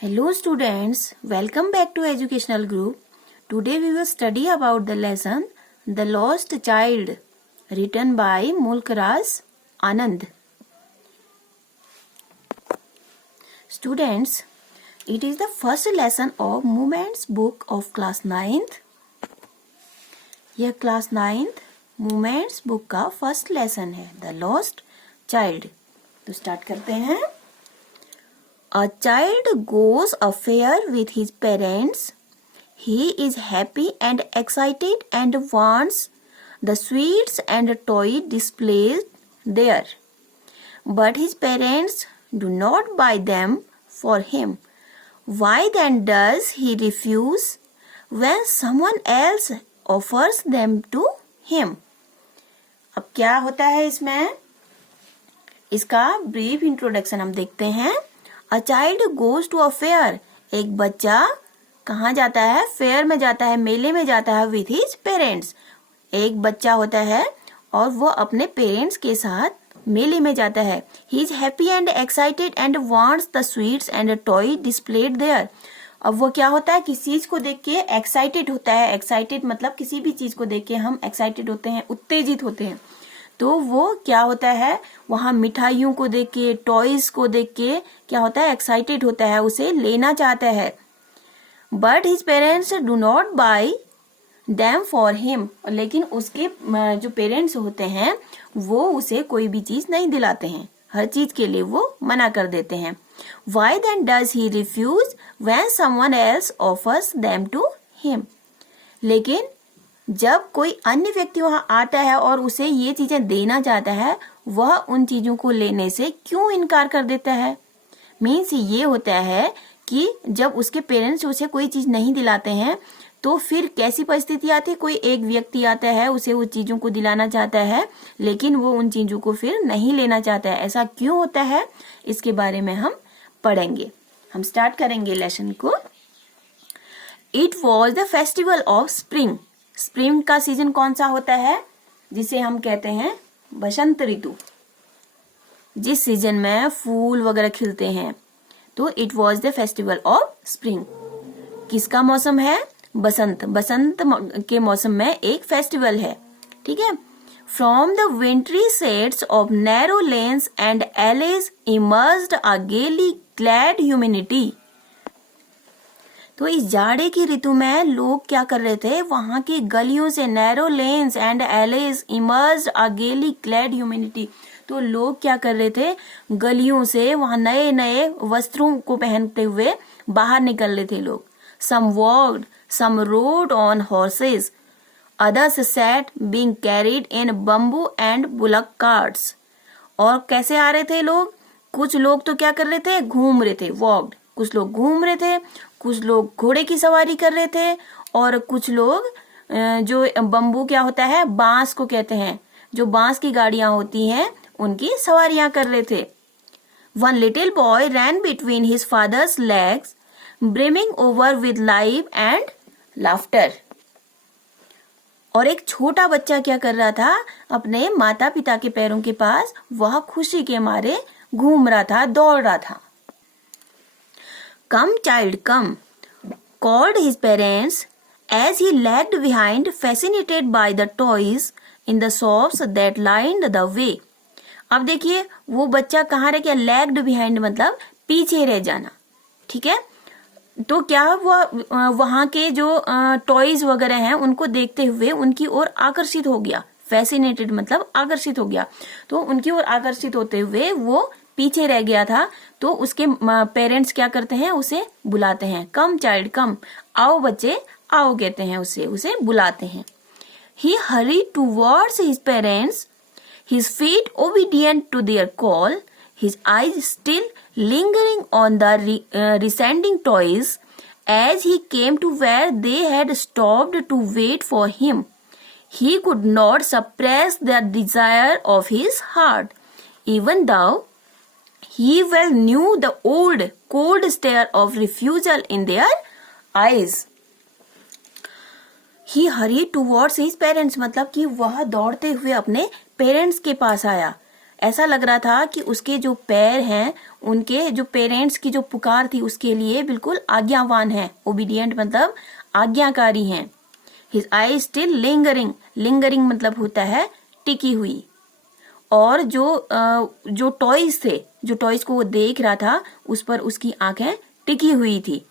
Hello students, welcome back to Educational Group. Today we will study about the lesson The Lost Child written by Mulkraz Anand. Students, it is the first lesson of Movements book of class 9th. यह class 9th Movements book का first lesson है The Lost Child. तो start करते हैं. A child goes a fair with his parents. He is happy and excited and wants the sweets and toy displayed there. But his parents do not buy them for him. Why then does he refuse when someone else offers them to him? अब क्या होता है इसमें? इसका brief introduction हम देखते हैं. A child goes to a fair. एक बच्चा कहाँ जाता है? फेयर में जाता है, मेले में जाता है with his parents. एक बच्चा होता है और वो अपने पेरेंट्स के साथ मेले में जाता है. He is happy and excited and wants the sweets and toy displayed there. अब वो क्या होता है? किसी चीज को देख के एक्साइटेड होता है. एक्साइटेड मतलब किसी भी चीज को देख के हम एक्साइटेड होते हैं, उत्तेजित होते हैं. तो वो क्या होता है? वहां मिठाइयों को देख के, टॉयज को देख के क्या होता है? एक्साइटेड होता है, उसे लेना चाहता है. But his parents do not bye them for him. लेकिन उसके जो पेरेंट्स होते हैं वो उसे कोई भी चीज नहीं दिलाते हैं. हर चीज के लिए वो मना कर देते हैं. Why then does he refuse when someone else offers them to him. लेकिन जब कोई अन्य व्यक्ति वहां आता है और उसे ये चीजें देना चाहता है, वह उन चीजों को लेने से क्यों इनकार कर देता है? मीन्स ये होता है कि जब उसके पेरेंट्स उसे कोई चीज नहीं दिलाते हैं तो फिर कैसी परिस्थिति आती है? कोई एक व्यक्ति आता है, उसे वो चीजों को दिलाना चाहता है लेकिन वो उन चीजों को फिर नहीं लेना चाहता है. ऐसा क्यों होता है? इसके बारे में हम पढ़ेंगे. हम स्टार्ट करेंगे लेसन को. It was the festival of spring. Spring का सीजन कौन सा होता है? जिसे हम कहते हैं बसंत ऋतु. जिस सीजन में फूल वगैरह खिलते हैं. तो it was the festival of spring. किसका मौसम है? बसंत. बसंत के मौसम में एक फेस्टिवल है. ठीक है. From the wintry shades of narrow lanes and alleys emerged a gaily glad humanity. तो इस जाड़े की ऋतु में लोग क्या कर रहे थे? वहां की गलियों से narrow lanes and alleys emerged a gaily glad humanity. तो लोग क्या कर रहे थे? गलियों से वहां नए नए वस्त्रों को पहनते हुए बाहर निकल रहे थे लोग. Some walked, some rode on horses, others sat being carried in bamboo and bullock carts. और कैसे आ रहे थे लोग? कुछ लोग तो क्या कर रहे थे? घूम रहे थे. वॉक्ड. कुछ लोग घूम रहे थे, कुछ लोग घोड़े की सवारी कर रहे थे और कुछ लोग जो बम्बू क्या होता है? बांस को कहते हैं. जो बांस की गाड़ियां होती हैं उनकी सवारियां कर रहे थे. One little boy ran between his father's legs brimming over with life and laughter. और एक छोटा बच्चा क्या कर रहा था? अपने माता पिता के पैरों के पास वह खुशी के मारे घूम रहा था, दौड़ रहा था. Come child come, called his parents as he lagged behind, fascinated by the toys in the shops that lined the way. अब देखिए वो बच्चा कहाँ रह गया? लैग्ड बिहाइंड मतलब पीछे रह जाना. ठीक है. तो क्या वो वहां के जो टॉयज वगैरह हैं उनको देखते हुए उनकी ओर आकर्षित हो गया. फैसिनेटेड मतलब आकर्षित हो गया. तो उनकी ओर आकर्षित होते हुए वो पीछे रह गया था. तो उसके पेरेंट्स क्या करते हैं? उसे बुलाते हैं. कम चाइल्ड कम, आओ बच्चे आओ कहते हैं उसे बुलाते हैं. He hurried towards his parents, his feet obedient to their call, his eyes still lingering on the receding toys. As he came to where they had stopped to wait for him, he could not suppress the desire of his heart, even though he well knew the old cold stare of refusal in their eyes. He hurried towards his parents मतलब कि वह दौड़ते हुए अपने parents के पास आया. ऐसा लग रहा था कि उसके जो पैर हैं, उनके जो पेरेंट्स की जो पुकार थी उसके लिए बिल्कुल आज्ञावान है। ओबीडियंट मतलब आज्ञाकारी हैं। His I still lingering, lingering मतलब होता है टिकी हुई। और जो टॉयज थे, जो टॉयज को वो देख रहा था उस पर उसकी आंखें टिकी हुई थी।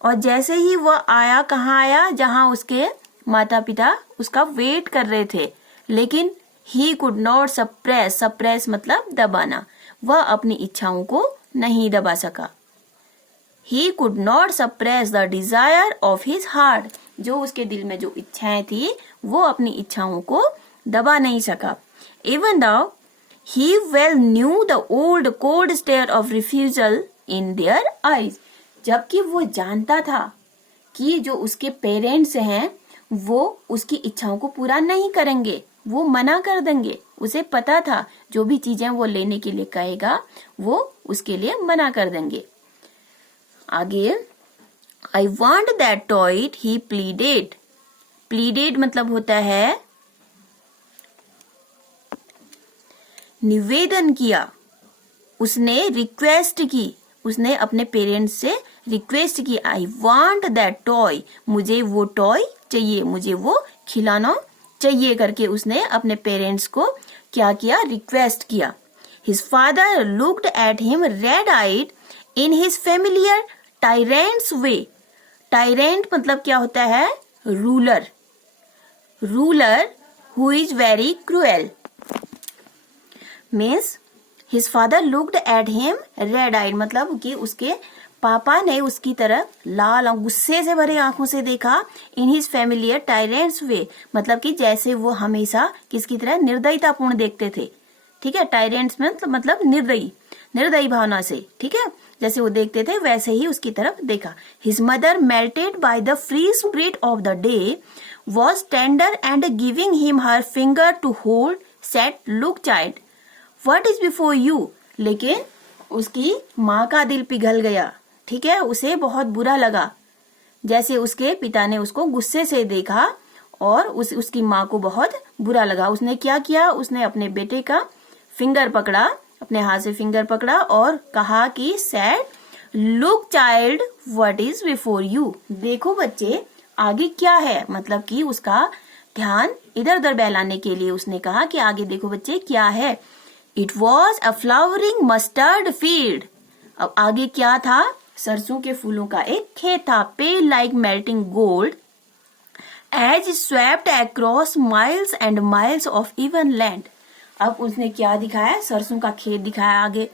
और जैसे ही वह आया, कहाँ आया, जहां उसके माता पिता उसका वेट कर रहे थे, लेकिन he could not suppress, suppress मतलब दबाना, वह अपनी इच्छाओं को नहीं दबा सका। He could not suppress the desire of his heart, जो उसके दिल में जो इच्छाएं थी वो अपनी इच्छाओं को दबा नहीं सका। Even though he well knew the old cold stare of refusal in their eyes, जबकि वो जानता था कि जो उसके पेरेंट्स हैं वो उसकी इच्छाओं को पूरा नहीं करेंगे, वो मना कर देंगे। उसे पता था जो भी चीजें वो लेने के लिए कहेगा वो उसके लिए मना कर देंगे। आगे, I want that toy, he pleaded. Pleaded मतलब होता है निवेदन किया, उसने रिक्वेस्ट की, उसने अपने पेरेंट्स से रिक्वेस्ट की। आई वांट दैट टॉय, मुझे वो टॉय चाहिए, मुझे वो खिलौना चाहिए करके उसने अपने पेरेंट्स को क्या किया, रिक्वेस्ट किया। His father looked at him red eyed in his familiar tyrant's way. Tyrant मतलब क्या होता है, ruler, ruler who is very cruel. Means his father looked at him red eyed मतलब कि उसके पापा ने उसकी तरफ लाल और गुस्से से भरे आंखों से देखा। इन हिज फैमिलियर टायरेंट्स वे मतलब कि जैसे वो हमेशा किसकी तरह निर्दयतापूर्ण देखते थे। ठीक है, टायरेंट्स में मतलब निर्दयी, निर्दयी भावना से, ठीक है, जैसे वो देखते थे वैसे ही उसकी तरफ देखा। His mother melted by the free spirit of the day was tender and giving him her finger to hold said look child what is before you. लेकिन उसकी माँ का दिल पिघल गया, ठीक है, उसे बहुत बुरा लगा जैसे उसके पिता ने उसको गुस्से से देखा और उसकी माँ को बहुत बुरा लगा। उसने क्या किया, उसने अपने बेटे का फिंगर पकड़ा, अपने हाथ से फिंगर पकड़ा और कहा कि sad look child what is before you, देखो बच्चे आगे क्या है, मतलब कि उसका ध्यान इधर उधर बहलाने के लिए उसने कहा कि आगे देखो बच्चे क्या है। It was a flowering mustard field, अब आगे क्या था, सरसों के फूलों का एक खेत था। Pale like melting gold as swept across miles and miles of even land. अब उसने क्या दिखाया, सरसों का खेत दिखाया। आगे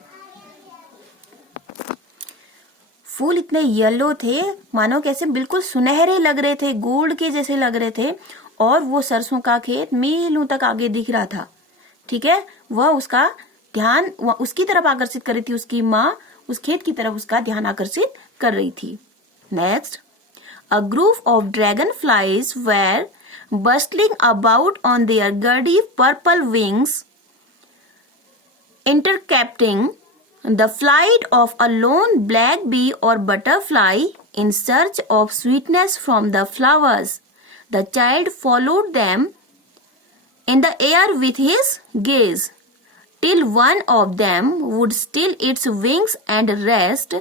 फूल इतने येलो थे मानो कैसे बिल्कुल सुनहरे लग रहे थे, गोल्ड के जैसे लग रहे थे, और वो सरसों का खेत मीलों तक आगे दिख रहा था। ठीक है, वह उसका ध्यान उसकी तरफ आकर्षित कर रही थी, उसकी माँ उस खेत की तरफ उसका ध्यान आकर्षित कर रही थी। Next, a group of dragonflies were bustling about on their gaudy purple wings, intercepting the flight of a lone black bee or butterfly in search of sweetness from the flowers. The child followed them in the air with his gaze, till one of them would still its wings and rest,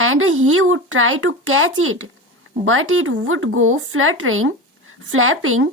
and he would try to catch it, but it would go fluttering, flapping